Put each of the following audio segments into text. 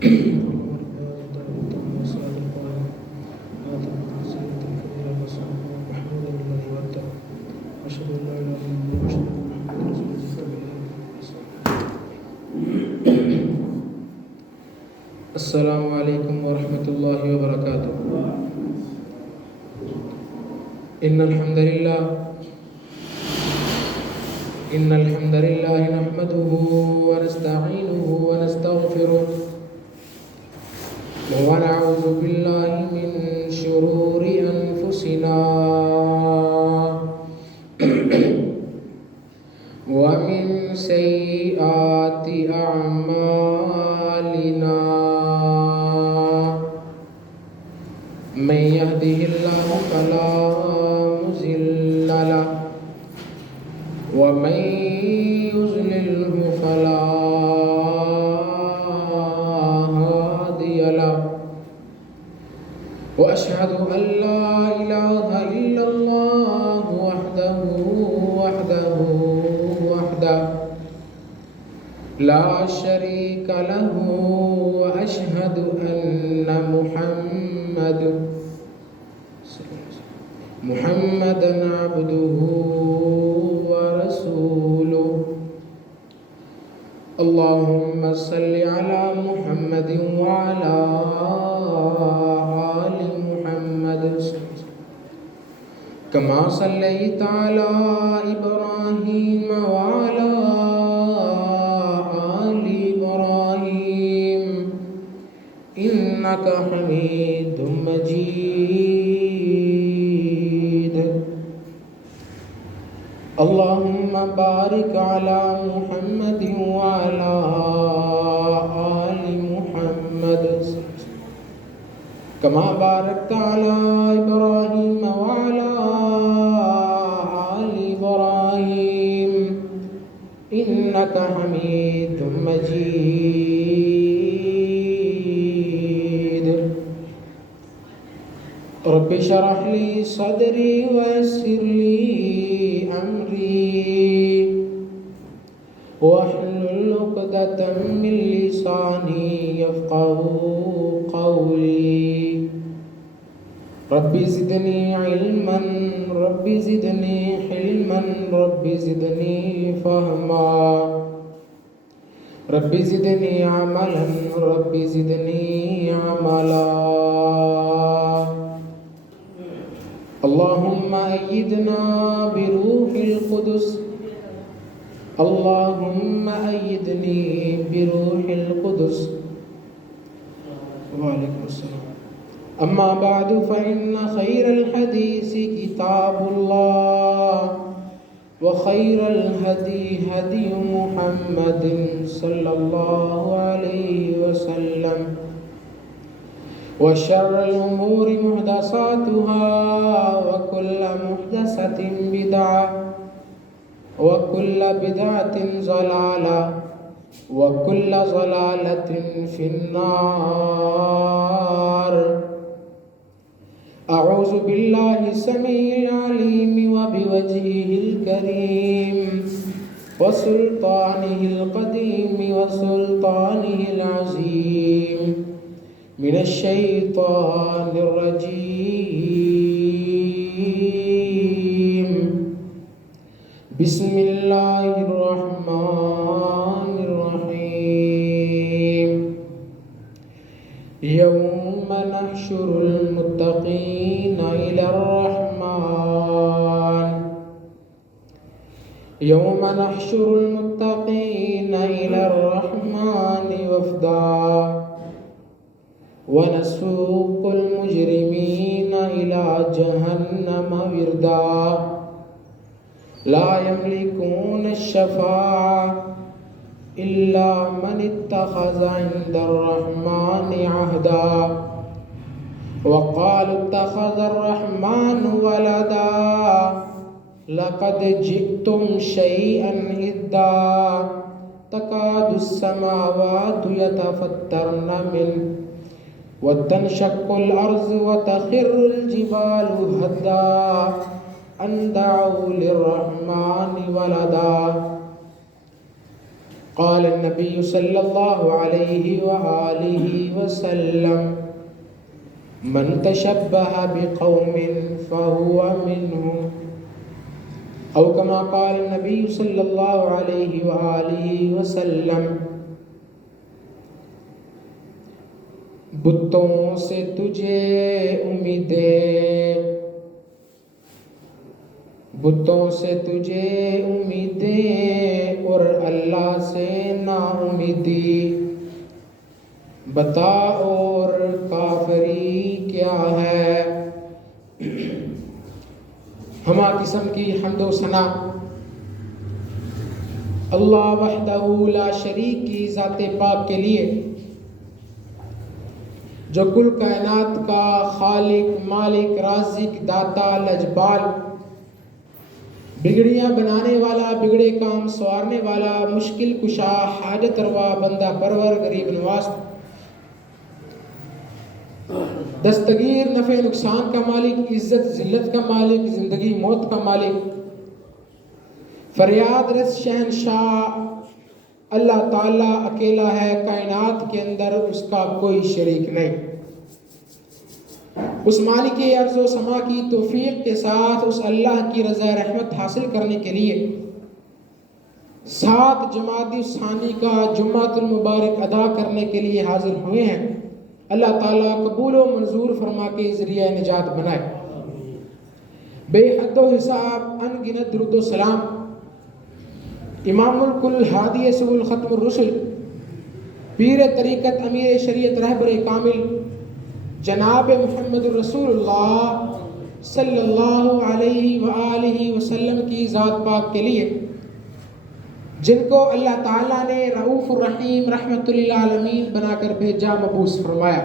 السلام علیکم ورحمۃ اللہ وبرکاتہ۔ ان الحمد للہ نحمده ونستعینه ونستغفره ونعوذ باللہ من شرور انفسنا ومن سیئات اعمالنا، من يهده الله فلا مضل له ومن يضلله فلا هادي له، وأشهد أن لا إله إلا الله وحده لا شريك له، وأشهد أن محمدا عبده ورسوله۔ اللهم صل على محمد وعلى آل محمد كما صليت على إبراهيم وعلى آل إبراهيم إنك حميد مجيد۔ اللهم بارك على محمد وعلى آل محمد كما باركت على إبراهيم وعلى آل إبراهيم إنك حميد مجيد۔ رب اشرح لي صدري ويسر لي أمري واحلل عقدة من لساني يفقهوا قولي۔ رب زدني علما، رب زدني حلما، رب زدني فهما، رب زدني عملا، رب زدني عملا۔ اللهم أيدنا بروح القدس، اللهم أيدني بروح القدس۔ وعليكم السلام۔ أما بعد فإن خير الحديث كتاب الله، وخير الهدي هدي محمد صلى الله عليه وسلم، وشر الأمور محدثاتها، وكل محدثة بدعة، وكل بدعة ضلالة، وكل ضلالة في النار۔ أعوذ بالله السميع العليم وبوجهه الكريم وسلطانه القديم وسلطانه العظيم من الشيطان الرجيم۔ بسم الله الرحمن الرحيم۔ يوم نحشر المتقين إلى الرحمن، يوم نحشر المتقين إلى الرحمن وفدا، ونسوق المجرمين إلى جهنم وردا، لا يملكون الشفاعة إلا من اتخذ عند الرحمن عهدا، وقالوا اتخذ الرحمن ولدا، لقد جئتم شيئا إدا، تكاد السماوات يتفطرن منه وتنشق الأرض وتخر الجبال هدا، أن دعوا للرحمن ولدا۔ قال النبي صلى الله عليه وآله وسلم من تشبه بقوم فهو منهم او كما قال النبي صلی اللہ علیہ وآلہ وسلم بتوں سے تجھے امیدیں، بتوں سے تجھے امیدیں اور اللہ سے نا امیدی، بتا اور کافری کیا ہے۔ ہما قسم کی حمد و ثنا اللہ وحدہ لا شریک کی ذات پاک کے لیے، جو کل کائنات کا خالق، مالک، رازق، داتا، لجبال، بگڑیاں بنانے والا، بگڑے کام سوارنے والا، مشکل کشا، حاجت روا، بندہ پرور، غریب نواز، دستگیر، نفع نقصان کا مالک، عزت ذلت کا مالک، زندگی موت کا مالک، فریاد رس شہنشاہ اللہ تعالیٰ اکیلا ہے، کائنات کے اندر اس کا کوئی شریک نہیں۔ اس مالک ارض و سما کی توفیق کے ساتھ اس اللہ کی رضا رحمت حاصل کرنے کے لیے 7 جمادی الثانی کا جمعۃ المبارک ادا کرنے کے لیے حاضر ہوئے ہیں۔ اللہ تعالیٰ قبول و منظور فرما کے ذریعہ نجات بنائے۔ بے حد و حساب ان گنت درود و سلام امام الکل ہادی سبل ختم الرسل پیر طریقت امیر شریعت رہبر کامل جناب محمد الرسول اللہ صلی اللہ علیہ وآلہ وسلم کی ذات پاک کے لیے، جن کو اللہ تعالیٰ نے رؤوف الرحیم رحمت للعالمین بنا کر بھیجا، مبعوث فرمایا۔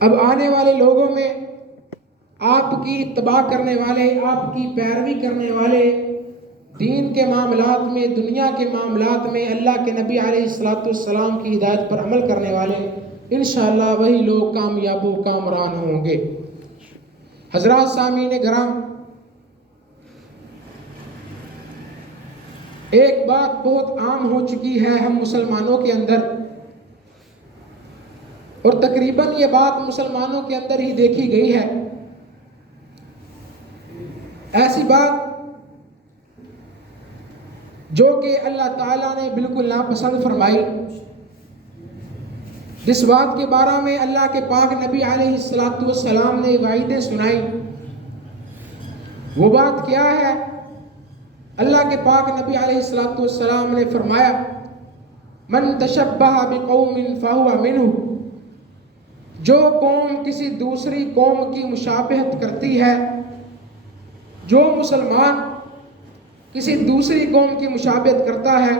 اب آنے والے لوگوں میں آپ کی اتباع کرنے والے، آپ کی پیروی کرنے والے، دین کے معاملات میں، دنیا کے معاملات میں اللہ کے نبی علیہ الصلوۃ والسلام کی ہدایت پر عمل کرنے والے انشاءاللہ وہی لوگ کامیاب و کامران ہوں گے۔ حضرات سامعین کرام، ایک بات بہت عام ہو چکی ہے ہم مسلمانوں کے اندر، اور تقریباً یہ بات مسلمانوں کے اندر ہی دیکھی گئی ہے، ایسی بات جو کہ اللہ تعالیٰ نے بالکل ناپسند فرمائی، جس بات کے بارے میں اللہ کے پاک نبی علیہ الصلوۃ والسلام نے وعیدیں سنائی، وہ بات کیا ہے؟ اللہ کے پاک نبی علیہ الصلوۃ والسلام نے فرمایا من تشبہ بقوم فہو منہ، جو قوم کسی دوسری قوم کی مشابہت کرتی ہے، جو مسلمان کسی دوسری قوم کی مشابہت کرتا ہے،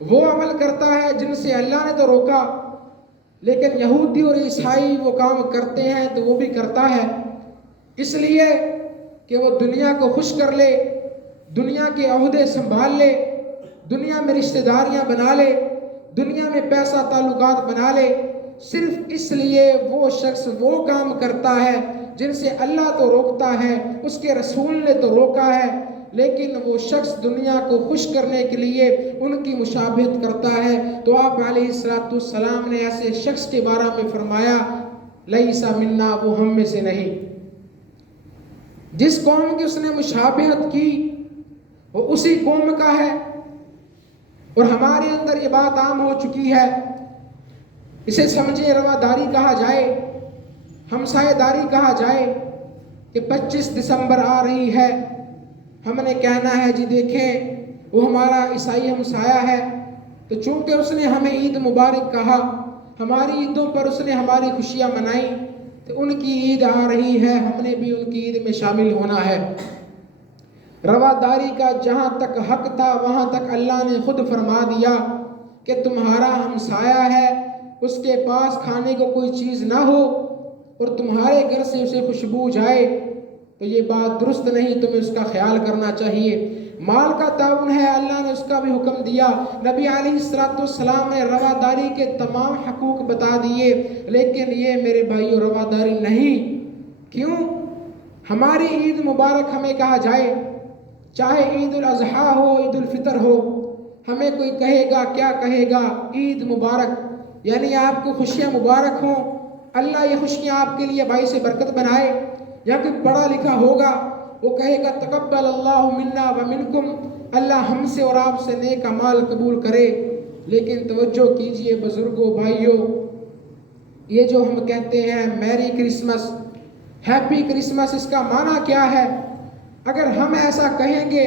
وہ عمل کرتا ہے جن سے اللہ نے تو روکا، لیکن یہودی اور عیسائی وہ کام کرتے ہیں تو وہ بھی کرتا ہے، اس لیے کہ وہ دنیا کو خوش کر لے، دنیا کے عہدے سنبھال لے، دنیا میں رشتہ داریاں بنا لے، دنیا میں پیسہ تعلقات بنا لے، صرف اس لیے وہ شخص وہ کام کرتا ہے جن سے اللہ تو روکتا ہے، اس کے رسول نے تو روکا ہے، لیکن وہ شخص دنیا کو خوش کرنے کے لیے ان کی مشابہت کرتا ہے۔ تو آپ علیہ الصلوۃ والسلام نے ایسے شخص کے بارے میں فرمایا لیس منا، وہ ہم میں سے نہیں۔ جس قوم کی اس نے مشابہت کی وہ اسی قوم کا ہے، اور ہمارے اندر یہ بات عام ہو چکی ہے، اسے سمجھے رواداری کہا جائے، ہمسایہ داری کہا جائے، کہ 25 دسمبر آ رہی ہے، ہم نے کہنا ہے جی دیکھیں وہ ہمارا عیسائی ہمسایہ ہے، تو چونکہ اس نے ہمیں عید مبارک کہا، ہماری عیدوں پر اس نے ہماری خوشیاں منائی، تو ان کی عید آ رہی ہے، ہم نے بھی ان کی عید میں شامل ہونا ہے۔ رواداری کا جہاں تک حق تھا وہاں تک اللہ نے خود فرما دیا کہ تمہارا ہمسایہ ہے، اس کے پاس کھانے کو کوئی چیز نہ ہو اور تمہارے گھر سے اسے خوشبو جائے تو یہ بات درست نہیں، تمہیں اس کا خیال کرنا چاہیے۔ مال کا تعاون ہے، اللہ نے اس کا بھی حکم دیا، نبی علیہ الصلوۃ والسلام نے رواداری کے تمام حقوق بتا دیے، لیکن یہ میرے بھائیو رواداری نہیں۔ کیوں؟ ہماری عید مبارک ہمیں کہا جائے، چاہے عید الاضحیٰ ہو، عید الفطر ہو، ہمیں کوئی کہے گا، کیا کہے گا؟ عید مبارک، یعنی آپ کو خوشیاں مبارک ہوں، اللہ یہ خوشیاں آپ کے لیے باعث برکت بنائے۔ یا کوئی پڑھا لکھا ہوگا، وہ کہے گا تقبل اللہ منا و منکم، اللہ ہم سے اور آپ سے نیک اعمال قبول کرے۔ لیکن توجہ کیجئے بزرگوں، بھائیوں، یہ جو ہم کہتے ہیں میری کرسمس، ہیپی کرسمس، اس کا معنی کیا ہے؟ اگر ہم ایسا کہیں گے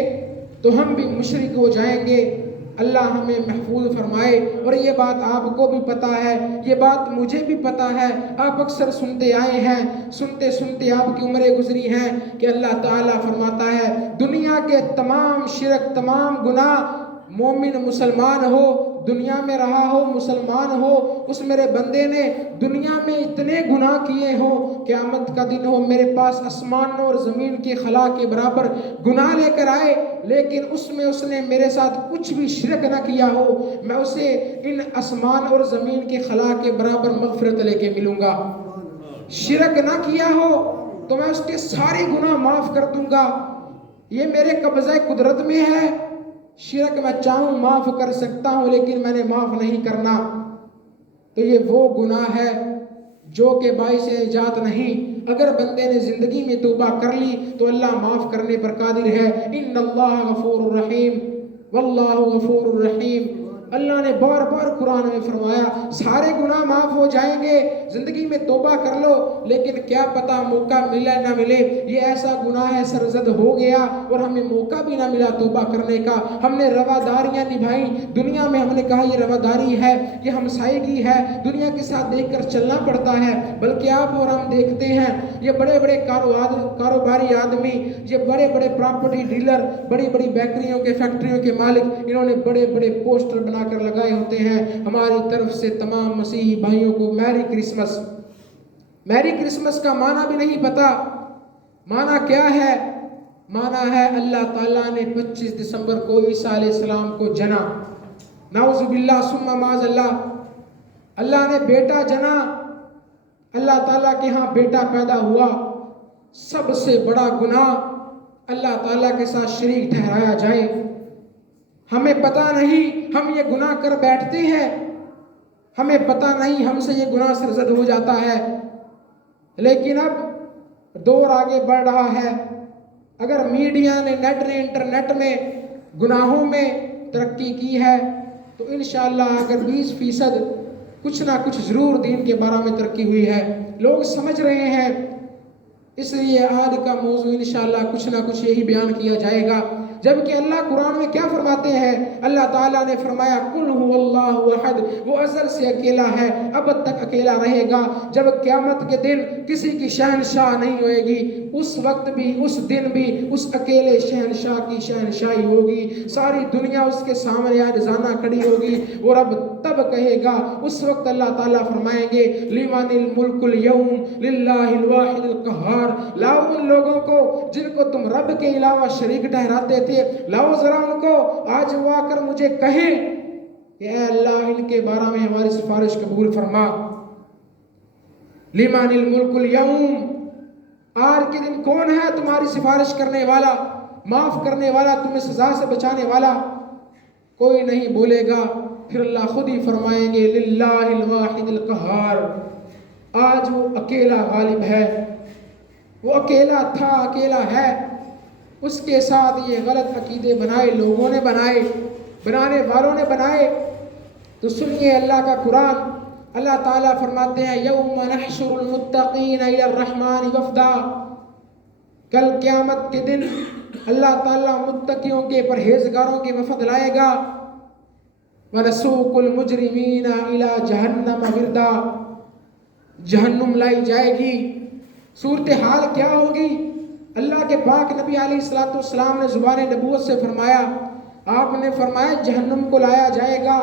تو ہم بھی مشرک ہو جائیں گے۔ اللہ ہمیں محفوظ فرمائے۔ اور یہ بات آپ کو بھی پتہ ہے، یہ بات مجھے بھی پتہ ہے، آپ اکثر سنتے آئے ہیں، سنتے سنتے آپ کی عمریں گزری ہیں کہ اللہ تعالیٰ فرماتا ہے دنیا کے تمام شرک، تمام گناہ، مومن مسلمان ہو، دنیا میں رہا ہو، مسلمان ہو، اس میرے بندے نے دنیا میں اتنے گناہ کیے ہوں، قیامت کا دن ہو میرے پاس آسمانوں اور زمین کے خلا کے برابر گناہ لے کر آئے، لیکن اس میں اس نے میرے ساتھ کچھ بھی شرک نہ کیا ہو، میں اسے ان آسمان اور زمین کے خلا کے برابر مغفرت لے کے ملوں گا۔ شرک نہ کیا ہو تو میں اس کے سارے گناہ معاف کر دوں گا۔ یہ میرے قبضہ قدرت میں ہے۔ شرک میں چاہوں معاف کر سکتا ہوں، لیکن میں نے معاف نہیں کرنا۔ تو یہ وہ گناہ ہے جو کہ باعث نجات نہیں۔ اگر بندے نے زندگی میں توبہ کر لی تو اللہ معاف کرنے پر قادر ہے۔ ان اللہ غفور الرحیم واللہ غفور الرحیم۔ اللہ نے بار بار قرآن میں فرمایا سارے گناہ معاف ہو جائیں گے، زندگی میں توبہ کر لو، لیکن کیا پتا موقع ملے نہ ملے۔ یہ ایسا گناہ ہے سرزد ہو گیا اور ہمیں موقع بھی نہ ملا توبہ کرنے کا۔ ہم نے رواداریاں نبھائیں، دنیا میں ہم نے کہا یہ رواداری ہے، یہ ہمسائیگی ہے، دنیا کے ساتھ دیکھ کر چلنا پڑتا ہے۔ بلکہ آپ اور ہم دیکھتے ہیں یہ بڑے بڑے کاروباری آدمی، یہ بڑے بڑے پراپرٹی ڈیلر، بڑی بڑی بیکریوں کے فیکٹریوں کے مالک، انہوں نے بڑے بڑے پوسٹر بنا کر لگائے ہوتے ہیں ہماری طرف سے تمام مسیحی بھائیوں کو میری کرسمس۔ میری کرسمس کا معنی بھی نہیں پتا۔ معنی کیا ہے؟ معنی ہے اللہ تعالیٰ نے 25 دسمبر کو عیسیٰ علیہ السلام کو جنا، نعوذ باللہ ثم معاذ اللہ، اللہ نے بیٹا جنا، اللہ تعالیٰ کے ہاں بیٹا پیدا ہوا۔ سب سے بڑا گناہ اللہ تعالیٰ کے ساتھ شریک ٹھہرایا جائے۔ ہمیں پتہ نہیں، ہم یہ گناہ کر بیٹھتے ہیں، ہمیں پتہ نہیں ہم سے یہ گناہ سرزد ہو جاتا ہے۔ لیکن اب دور آگے بڑھ رہا ہے، اگر میڈیا نے، نیٹ نے، انٹرنیٹ میں گناہوں میں ترقی کی ہے تو انشاءاللہ اگر 20% کچھ نہ کچھ ضرور دین کے بارے میں ترقی ہوئی ہے، لوگ سمجھ رہے ہیں۔ اس لیے آج کا موضوع انشاءاللہ کچھ نہ کچھ یہی بیان کیا جائے گا۔ جبکہ اللہ قرآن میں کیا فرماتے ہیں؟ اللہ تعالیٰ نے فرمایا قل هو اللہ احد، وہ ازل سے اکیلا ہے، اب تک اکیلا رہے گا۔ جب قیامت کے دن کسی کی شہنشاہ نہیں ہوئے گی، اس وقت بھی، اس دن بھی اس اکیلے شہنشاہ کی شہنشاہی ہوگی، ساری دنیا اس کے سامنے عاجزانہ کھڑی ہوگی اور اب تب کہے گا، اس وقت اللہ تعالیٰ فرمائیں گے لمن الملک اليوم للہ الواحد القہار، لاؤ ان لوگوں کو جن کو تم رب کے علاوہ شریک ٹھہراتے تھے، لاؤ ذرا ان کو، آج وہ آ کر مجھے کہیں کہ اے اللہ ان کے بارے میں ہماری سفارش قبول فرما۔ لمن الملک اليوم، آج کے دن کون ہے تمہاری سفارش کرنے والا، معاف کرنے والا، تمہیں سزا سے بچانے والا؟ کوئی نہیں بولے گا۔ پھر اللہ خود ہی فرمائیں گے للہ الواحد القہار، آج وہ اکیلا غالب ہے، وہ اکیلا تھا، اکیلا ہے۔ اس کے ساتھ یہ غلط عقیدے بنائے لوگوں نے، بنانے والوں نے بنائے۔ تو سنیے اللہ کا قرآن، اللہ تعالیٰ فرماتے ہیں یوم نحشر المتقین الی الرحمن وفدا، کل قیامت کے دن اللہ تعالیٰ متقیوں کے، پرہیزگاروں کے وفد لائے گا۔ وَنَسُوقُ الْمُجْرِمِينَ إِلَى جَهَنَّمَ وِرْدًا، جہنم لائی جائے گی۔ صورتحال کیا ہوگی؟ اللہ کے پاک نبی علیہ السلام نے زبان نبوت سے فرمایا، آپ نے فرمایا جہنم کو لایا جائے گا،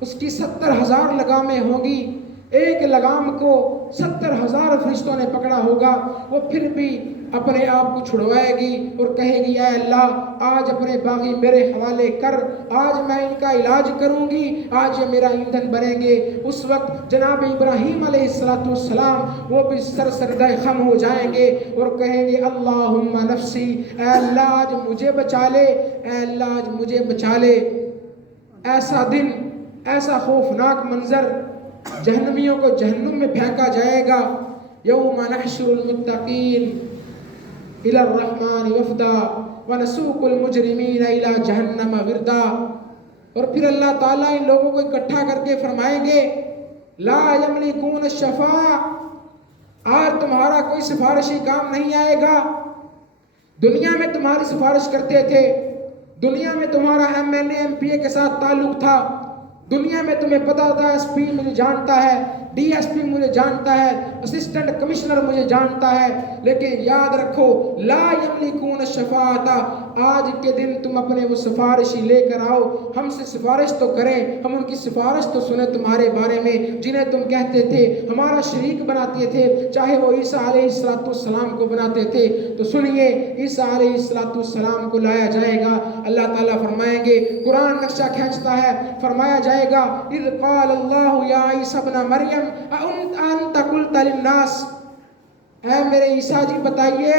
اس کی 70,000 لگامیں ہوں گی، ایک لگام کو 70,000 فرشتوں نے پکڑا ہوگا، وہ پھر بھی اپنے آپ کو چھڑوائے گی اور کہے گی اے اللہ آج اپنے باغی میرے حوالے کر، آج میں ان کا علاج کروں گی، آج یہ میرا ایندھن بنیں گے۔ اس وقت جناب ابراہیم علیہ السلام وہ بھی سردہ خم ہو جائیں گے اور کہیں گے اللہم نفسی، اے اللہ آج مجھے بچا لے، اے اللہ آج مجھے بچا لے۔ ایسا دن، ایسا خوفناک منظر، جہنمیوں کو جہنم میں پھینکا جائے گا. یوم نحشر المتقین الی الرحمن وفدا ونسوق المجرمین الی جہنم وردا. اور پھر اللہ تعالیٰ ان لوگوں کو اکٹھا کر کے فرمائیں گے لا یملکون الشفاعہ، آج تمہارا کوئی سفارشی کام نہیں آئے گا. دنیا میں تمہاری سفارش کرتے تھے، دنیا میں تمہارا M N A M P A کے ساتھ تعلق تھا، دنیا میں تمہیں پتا تھا ایس پی مجھے جانتا ہے، ڈی ایس پی مجھے جانتا ہے، اسسٹنٹ کمشنر مجھے جانتا ہے، لیکن یاد رکھو لا یملکون الشفاعۃ، آج کے دن تم اپنے وہ سفارشی لے کر آؤ، ہم سے سفارش تو کریں، ہم ان کی سفارش تو سنیں تمہارے بارے میں، جنہیں تم کہتے تھے ہمارا شریک بناتے تھے، چاہے وہ عیسیٰ علیہ السلام کو بناتے تھے. تو سنیے عیسیٰ علیہ السلام کو لایا جائے گا. اللہ تعالیٰ فرمائیں گے، قرآن نقشہ کھینچتا ہے، فرمایا جائے گا اذ قال اللہ یا عیسیٰ ابن مریم انت قلت للناس، اے میرے عیسیٰ جی بتائیے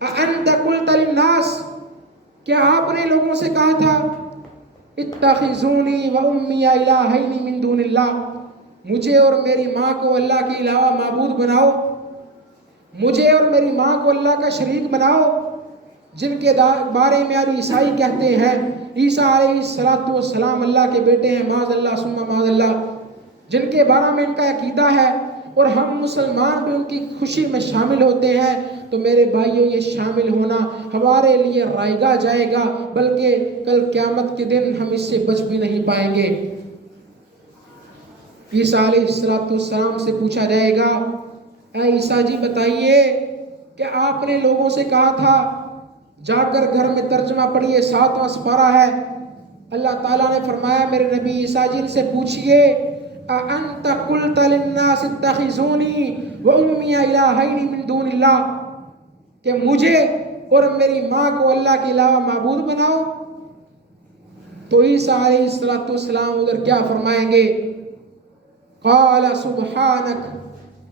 انت قلت للناس، کیا آپ نے لوگوں سے کہا تھا اتخذونی و امی الہین من دون اللہ، مجھے اور میری ماں کو اللہ کے علاوہ معبود بناؤ، مجھے اور میری ماں کو اللہ کا شریک بناؤ، جن کے بارے میں اب عیسائی کہتے ہیں عیسیٰ علیہ السلام اللہ کے بیٹے ہیں، معاذ اللہ ثم معاذ اللہ، جن کے بارے میں ان کا عقیدہ ہے، اور ہم مسلمان بھی ان کی خوشی میں شامل ہوتے ہیں. تو میرے بھائیوں یہ شامل ہونا ہمارے لیے رائگاں جائے گا، بلکہ کل قیامت کے دن ہم اس سے بچ بھی نہیں پائیں گے. عیسیٰ علیہ السلام سے پوچھا جائے گا اے عیسیٰ جی بتائیے کہ آپ نے لوگوں سے کہا تھا، جا کر گھر میں ترجمہ پڑھیے 7واں سپارہ ہے. اللہ تعالیٰ نے فرمایا میرے نبی عیسیٰ جی سے پوچھئے اَأَنْتَ قُلْتَ لِلنَّاسِ اتَّخِذُونِي وَأُمِّيَ إِلَٰهَيْنِ مِن دُونِ اللَّهِ، کہ مجھے اور میری ماں کو اللہ کے علاوہ معبود بناؤ. تو عیسیٰ علیہ السلام ادھر کیا فرمائیں گے؟ قَالَ سُبْحَانَكَ،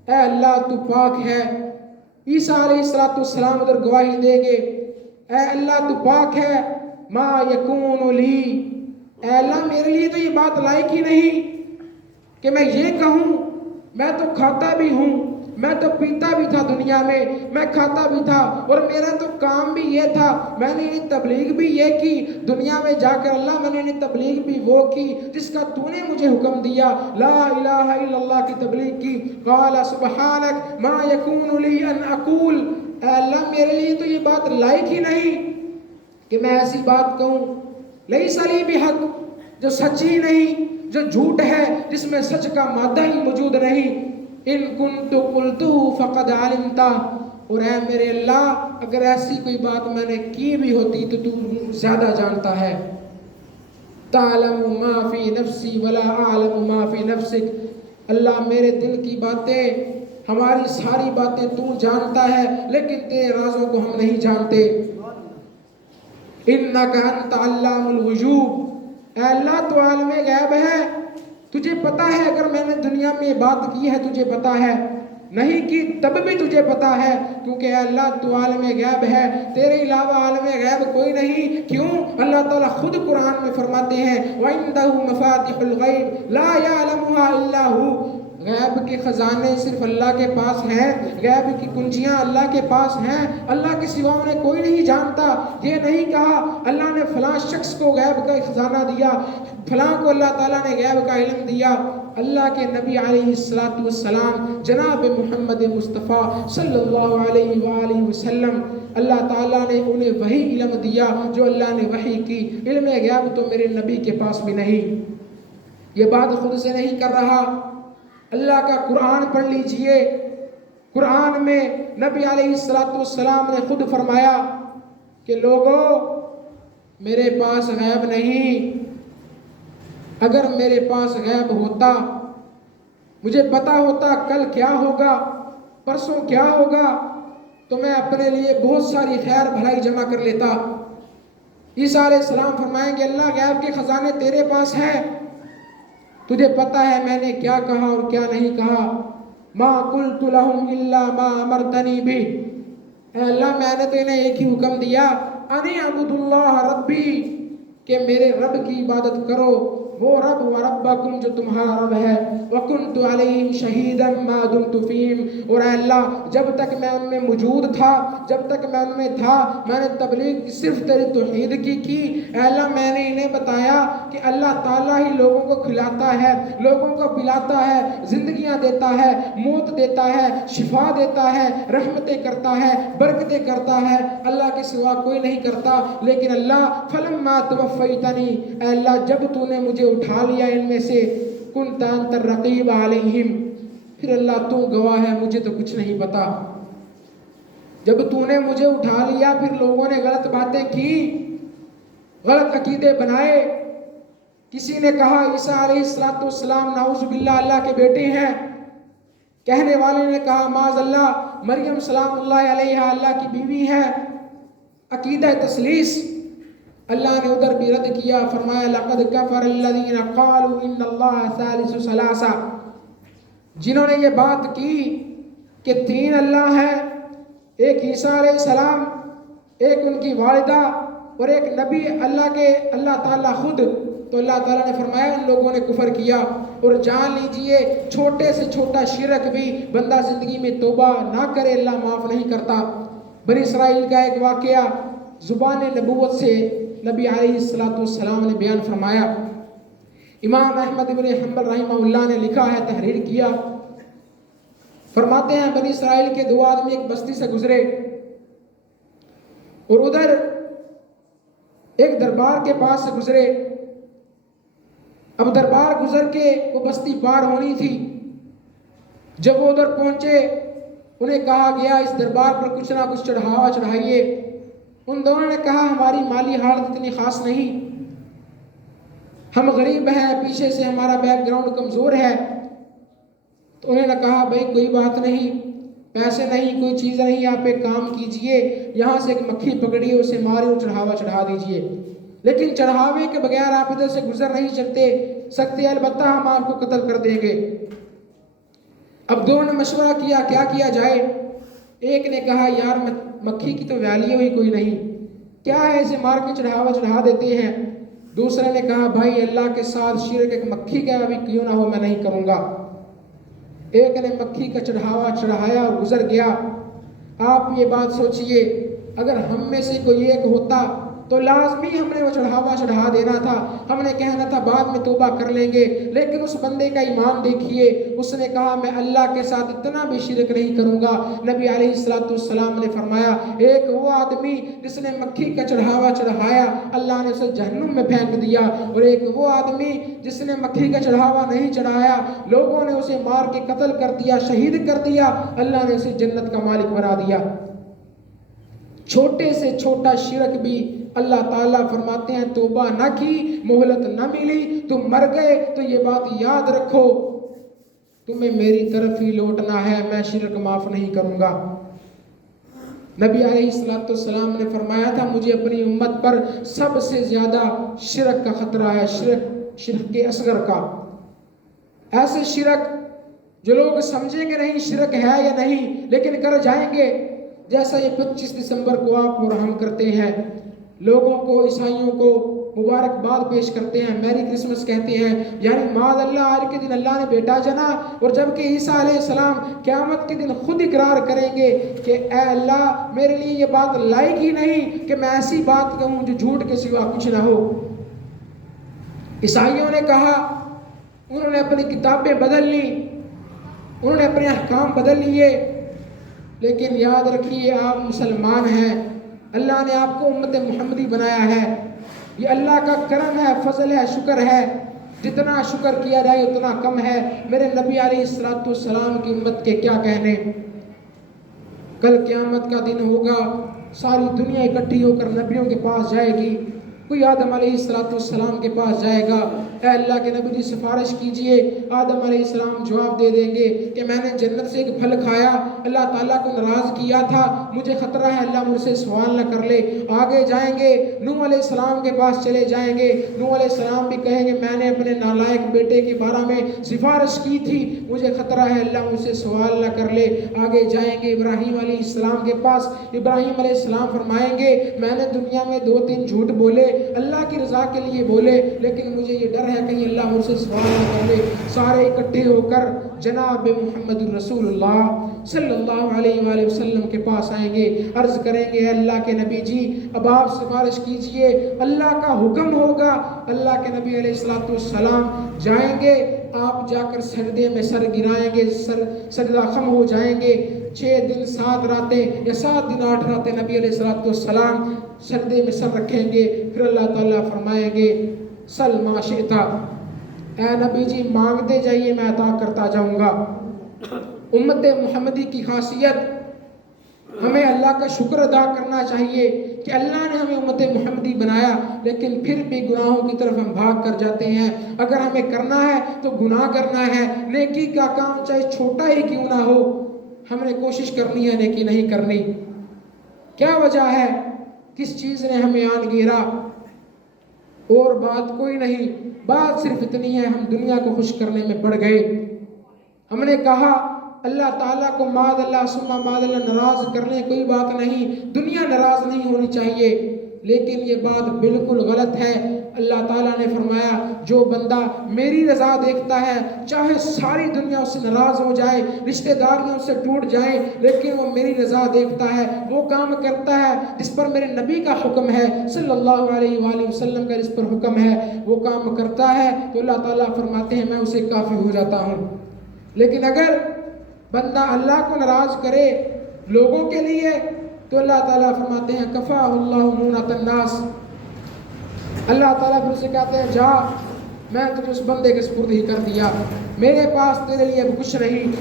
اے اللہ تو پاک ہے. عیسیٰ علیہ السلام ادھر گواہی دیں گے اے اللہ تو پاک ہے، ما یکون لی، اے اللہ میرے لیے تو یہ بات لائق ہی نہیں کہ میں یہ کہوں. میں تو کھاتا بھی ہوں، میں تو پیتا بھی تھا دنیا میں کھاتا بھی تھا، اور میرا تو کام بھی یہ تھا، میں نے تبلیغ بھی یہ کی دنیا میں جا کر، اللہ میں نے تبلیغ بھی وہ کی جس کا تو نے مجھے حکم دیا، لا الہ الا اللہ کی تبلیغ کی. قال سبحانک ما یکون لی ان اقول، اے اللہ میرے لیے تو یہ بات لائق ہی نہیں کہ میں ایسی بات کہوں. لیس لی بحق، جو سچی نہیں، جو جھوٹ ہے، جس میں سچ کا مادہ ہی موجود نہیں. ان کنت قلتہ فقد علمتہ، اور اے میرے اللہ اگر ایسی کوئی بات میں نے کی بھی ہوتی تو تو زیادہ جانتا ہے. تعلم ما فی نفسی ولا اعلم ما فی نفسک، اللہ میرے دل کی باتیں، ہماری ساری باتیں تو جانتا ہے، لیکن تیرے رازوں کو ہم نہیں جانتے. انک انت علام الغیوب، اے اللہ تو عالم غیب ہے، تجھے پتا ہے اگر میں نے دنیا میں یہ بات کی ہے تجھے پتا ہے، نہیں کی تب بھی تجھے پتا ہے، کیونکہ اے اللہ تو عالم غیب ہے، تیرے علاوہ عالم غیب کوئی نہیں. کیوں؟ اللہ تعالیٰ خود قرآن میں فرماتے ہیں وَعِندَهُ مَفَاتِحُ الْغَيْبِ لَا يَعْلَمُهَا إِلَّا هُوَ، غیب کے خزانے صرف اللہ کے پاس ہیں، غیب کی کنجیاں اللہ کے پاس ہیں، اللہ کے سوا انہیں کوئی نہیں جانتا. یہ نہیں کہا اللہ نے فلاں شخص کو غیب کا خزانہ دیا، فلاں کو اللہ تعالیٰ نے غیب کا علم دیا. اللہ کے نبی علیہ السلام جناب محمد مصطفیٰ صلی اللہ علیہ وآلہ وسلم، اللہ تعالیٰ نے انہیں وہی علم دیا جو اللہ نے وحی کی. علم غیب تو میرے نبی کے پاس بھی نہیں. یہ بات خود سے نہیں کر رہا، اللہ کا قرآن پڑھ لیجئے. قرآن میں نبی علیہ السلام نے خود فرمایا کہ لوگوں میرے پاس غیب نہیں، اگر میرے پاس غیب ہوتا، مجھے پتا ہوتا کل کیا ہوگا، پرسوں کیا ہوگا، تو میں اپنے لیے بہت ساری خیر بھلائی جمع کر لیتا. عیسیٰ علیہ السلام فرمائیں گے اللہ غیب کے خزانے تیرے پاس ہیں، تجھے پتا ہے میں نے کیا کہا اور کیا نہیں کہا. ما قلت لهم الا ما امرتنی به، اے اللہ میں نے تو انہیں ایک ہی حکم دیا ان اعبدوا اللہ ربی، کہ میرے رب کی عبادت کرو، وہ رب و ربکم جو تمہارا رب ہے، وکنت علیہم شہیدا ما دمت فیہم، اور اے اللہ جب تک میں ان میں موجود تھا، جب تک میں ان میں تھا، میں نے تبلیغ صرف تیری توحید کی۔ اے اللہ میں نے انہیں بتایا کہ اللہ تعالیٰ ہی لوگوں کو کھلاتا ہے، لوگوں کو پلاتا ہے، زندگیاں دیتا ہے، موت دیتا ہے، شفا دیتا ہے، رحمتیں کرتا ہے، برکتیں کرتا ہے، اللہ کے سوا کوئی نہیں کرتا۔ لیکن اللہ فلما توفیتنی، اے اللہ جب تو نے مجھے اٹھا لیا ان میں سے، کنت انت الرقیب علیہم، پھر اللہ تو گواہ ہے مجھے تو کچھ نہیں پتا۔ جب تو نے مجھے اٹھا لیا پھر لوگوں نے غلط باتیں کی، غلط عقیدے بنائے، کسی نے کہا عیسیٰ علیہ السلام نعوذ باللہ اللہ کے بیٹے ہیں، کہنے والے نے کہا معاذ اللہ مریم سلام اللہ علیہا اللہ کی بیوی ہے، عقیدہ تثلیث۔ اللہ نے ادھر بھی رد کیا، فرمایا لقد کفر الذین قالوا ان اللہ ثالث ثلاثہ، جنہوں نے یہ بات کی کہ تین اللہ ہے، ایک عیسیٰ علیہ السلام، ایک ان کی والدہ اور ایک نبی اللہ تعالیٰ خود، تو اللہ تعالیٰ نے فرمایا ان لوگوں نے کفر کیا۔ اور جان لیجئے چھوٹے سے چھوٹا شرک بھی بندہ زندگی میں توبہ نہ کرے اللہ معاف نہیں کرتا۔ بنی اسرائیل کا ایک واقعہ زبان نبوت سے نبی علیہ السلام نے بیان فرمایا۔ امام احمد بن حنبل رحمہ اللہ نے لکھا ہے، تحریر کیا، فرماتے ہیں بنی اسرائیل کے دو آدمی ایک بستی سے گزرے اور ادھر ایک دربار کے پاس سے گزرے۔ اب دربار گزر کے وہ بستی پار ہونی تھی، جب وہ ادھر پہنچے انہیں کہا گیا اس دربار پر کچھ نہ کچھ چڑھاوا چڑھائیے۔ ان دونوں نے کہا ہماری مالی حالت اتنی خاص نہیں، ہم غریب ہیں، پیچھے سے ہمارا بیک گراؤنڈ کمزور ہے۔ تو انہوں نے کہا بھائی کوئی بات نہیں، پیسے نہیں، کوئی چیز نہیں، آپ ایک کام کیجئے، یہاں سے ایک مکھی پکڑیے، اسے مارے اور چڑھاوا چڑھا دیجئے، لیکن چڑھاوے کے بغیر آپ ادھر سے گزر نہیں سکتے، البتہ ہم آپ کو قتل کر دیں گے۔ اب دونوں نے مشورہ کیا کیا کیا جائے۔ ایک نے کہا یار مکھی کی تو ویلیو ہی کوئی نہیں، کیا ہے اسے مار کے چڑھاوا چڑھا دیتے ہیں۔ دوسرے نے کہا بھائی اللہ کے ساتھ شرک ایک مکھی کا بھی کیوں نہ ہو میں نہیں کروں گا۔ ایک نے مکھی کا چڑھاوا چڑھایا اور گزر گیا۔ آپ یہ بات سوچئے اگر ہم میں سے کوئی ایک ہوتا تو لازمی ہم نے وہ چڑھاوا چڑھا دینا تھا، ہم نے کہنا تھا بعد میں توبہ کر لیں گے، لیکن اس بندے کا ایمان دیکھیے، اس نے کہا میں اللہ کے ساتھ اتنا بھی شرک نہیں کروں گا۔ نبی علیہ السلام نے فرمایا ایک وہ آدمی جس نے مکھی کا چڑھاوا چڑھایا اللہ نے اسے جہنم میں پھینک دیا، اور ایک وہ آدمی جس نے مکھی کا چڑھاوا نہیں چڑھایا، لوگوں نے اسے مار کے قتل کر دیا، شہید کر دیا، اللہ نے اسے جنت کا مالک بنا دیا۔ چھوٹے سے چھوٹا شرک بھی اللہ تعالیٰ فرماتے ہیں توبہ نہ کی، مہلت نہ ملی، تم مر گئے تو یہ بات یاد رکھو تمہیں میری طرف ہی لوٹنا ہے، میں شرک معاف نہیں کروں گا۔ نبی علیہ السلام نے فرمایا تھا مجھے اپنی امت پر سب سے زیادہ شرک کا خطرہ ہے، شرک کے اصغر کا، ایسے شرک جو لوگ سمجھیں گے نہیں شرک ہے یا نہیں لیکن کر جائیں گے، جیسا یہ 25 دسمبر کو آپ اور ہم کرتے ہیں، لوگوں کو عیسائیوں کو مبارکباد پیش کرتے ہیں، میری کرسمس کہتے ہیں، یعنی معاذ اللہ آج کے دن اللہ نے بیٹا جنا، اور جبکہ عیسیٰ علیہ السلام قیامت کے دن خود اقرار کریں گے کہ اے اللہ میرے لیے یہ بات لائق ہی نہیں کہ میں ایسی بات کہوں جو جھوٹ کے سوا کچھ نہ ہو۔ عیسائیوں نے کہا، انہوں نے اپنی کتابیں بدل لی، انہوں نے اپنے احکام بدل لیے، لیکن یاد رکھیے آپ مسلمان ہیں، اللہ نے آپ کو امت محمدی بنایا ہے، یہ اللہ کا کرم ہے، فضل ہے، شکر ہے، جتنا شکر کیا جائے اتنا کم ہے۔ میرے نبی علیہ السلام کی امت کے کیا کہنے، کل قیامت کا دن ہوگا، ساری دنیا اکٹھی ہو کر نبیوں کے پاس جائے گی، کوئی آدم علیہ السلام کے پاس جائے گا، اے اللہ کے نبی جی سفارش کیجئے، آدم علیہ السلام جواب دے دیں گے کہ میں نے جنت سے ایک پھل کھایا، اللہ تعالیٰ کو ناراض کیا تھا، مجھے خطرہ ہے اللہ مجھ سے سوال نہ کر لے۔ آگے جائیں گے، نوح علیہ السلام کے پاس چلے جائیں گے، نوح علیہ السلام بھی کہیں گے میں نے اپنے نالائق بیٹے کے بارے میں سفارش کی تھی، مجھے خطرہ ہے اللہ مجھ سے سوال نہ کر لے۔ آگے جائیں گے ابراہیم علیہ السلام کے پاس، ابراہیم علیہ السلام فرمائیں گے میں نے دنیا میں 2-3 جھوٹ بولے، اللہ کی رضا کے لیے بولے، لیکن مجھے یہ ڈر ہے کہیں اللہ مجھ سے سوال نہ کر لے۔ سارے اکٹھے ہو کر جناب محمد الرسول اللہ صلی اللہ علیہ وآلہ وسلم کے پاس آئیں گے، عرض کریں گے اے اللہ کے نبی جی اب آپ سفارش کیجئے، اللہ کا حکم ہوگا۔ اللہ کے نبی علیہ السلام جائیں گے، آپ جا کر سجدے میں سر گرائیں گے، سجدہ خم ہو جائیں گے۔ 6 دن 7 راتیں یا 7 دن 8 راتیں نبی علیہ السلام سجدے میں سر رکھیں گے، پھر اللہ تعالیٰ فرمائیں گے سل ما شئتا، اے نبی جی مانگتے جائیے میں عطا کرتا جاؤں گا۔ امت محمدی کی خاصیت، ہمیں اللہ کا شکر ادا کرنا چاہیے کہ اللہ نے ہمیں امت محمدی بنایا، لیکن پھر بھی گناہوں کی طرف ہم بھاگ کر جاتے ہیں۔ اگر ہمیں کرنا ہے تو گناہ کرنا ہے، نیکی کا کام چاہے چھوٹا ہی کیوں نہ ہو ہم نے کوشش کرنی ہے، نیکی نہیں کرنی۔ کیا وجہ ہے؟ کس چیز نے ہمیں آن گھیرا؟ اور بات کوئی نہیں، بات صرف اتنی ہے ہم دنیا کو خوش کرنے میں پڑ گئے۔ ہم نے کہا اللہ تعالیٰ کو معاذ اللہ ثم معاذ اللہ ناراض کرنے کوئی بات نہیں، دنیا ناراض نہیں ہونی چاہیے، لیکن یہ بات بالکل غلط ہے۔ اللہ تعالیٰ نے فرمایا جو بندہ میری رضا دیکھتا ہے چاہے ساری دنیا اس سے ناراض ہو جائے، رشتہ داریاں اس سے ٹوٹ جائیں، لیکن وہ میری رضا دیکھتا ہے، وہ کام کرتا ہے جس پر میرے نبی کا حکم ہے صلی اللہ علیہ وآلہ وسلم کا جس پر حکم ہے، وہ کام کرتا ہے تو اللہ تعالیٰ فرماتے ہیں میں اسے کافی ہو جاتا ہوں۔ لیکن اگر بندہ اللہ کو ناراض کرے لوگوں کے لیے تو اللہ تعالیٰ فرماتے ہیں کفا اللہ مونۃ الناس، اللہ تعالیٰ پھر سے کہتے ہیں جا میں تجھے اس بندے کے سپرد ہی کر دیا، میرے پاس تیرے لیے اب کچھ نہیں۔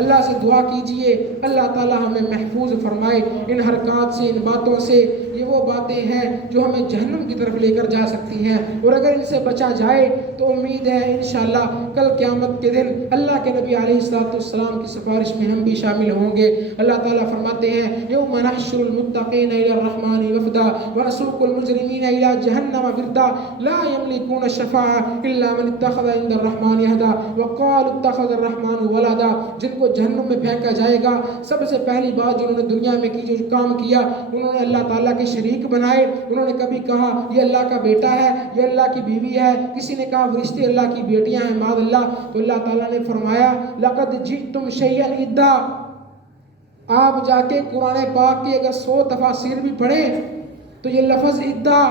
اللہ سے دعا کیجئے اللہ تعالیٰ ہمیں محفوظ فرمائے ان حرکات سے، ان باتوں سے۔ یہ وہ باتیں ہیں جو ہمیں جہنم کی طرف لے کر جا سکتی ہیں، اور اگر ان سے بچا جائے تو امید ہے انشاءاللہ کل قیامت کے دن اللہ کے نبی علیہ السلام کی سفارش میں ہم بھی شامل ہوں گے۔ اللہ تعالیٰ فرماتے ہیں یوم نحشر المتقین الی الرحمن وفدا ونسوق المجرمین الی جہنم وردا لا یملکون الشفاعۃ الا من اتخذ عند الرحمن عہدا وقالوا اتخذ الرحمن ولدا۔ جن کو جہنم میں پھینکا جائے گا، سب سے پہلی بات جنہوں نے دنیا میں کی جو کام کیا انہوں نے اللہ تعالیٰ کے شریک بنائے۔ انہوں نے کبھی کہا یہ اللہ کا بیٹا ہے، یہ اللہ کی بیوی ہے، کسی نے کہا فرشتے اللہ کی بیٹیاں ہیں معاذ اللہ، تو اللہ تعالیٰ نے فرمایا لقد جئتم شیئا ادا۔ آپ جا کے قرآن پاک کی اگر 100 تفاسیر بھی پڑھیں تو یہ لفظ ادا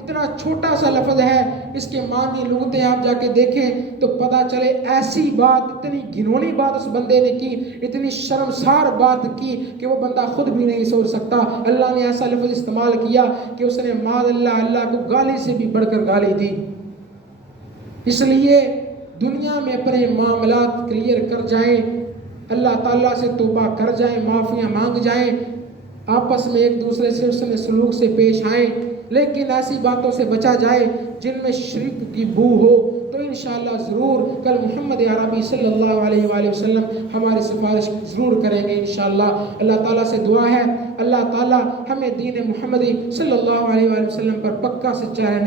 اتنا چھوٹا سا لفظ ہے، اس کے معنی لغتیں آپ جا کے دیکھیں تو پتہ چلے ایسی بات، اتنی گھنونی بات اس بندے نے کی، اتنی شرمسار بات کی کہ وہ بندہ خود بھی نہیں سوچ سکتا۔ اللہ نے ایسا لفظ استعمال کیا کہ اس نے معاذ اللہ اللہ کو گالی سے بھی بڑھ کر گالی دی۔ اس لیے دنیا میں اپنے معاملات کلیئر کر جائیں، اللہ تعالیٰ سے توبہ کر جائیں، معافیاں مانگ جائیں، آپس میں ایک دوسرے سے حسن سلوک سے پیش آئیں، لیکن ایسی باتوں سے بچا جائے جن میں شرک کی بو ہو، تو انشاءاللہ ضرور کل محمد عربی صلی اللہ علیہ وآلہ وسلم ہماری سفارش ضرور کریں گے انشاءاللہ۔ اللہ تعالیٰ سے دعا ہے اللہ تعالیٰ ہمیں دین محمدی صلی اللہ علیہ وآلہ وسلم پر پکا سچا رہنے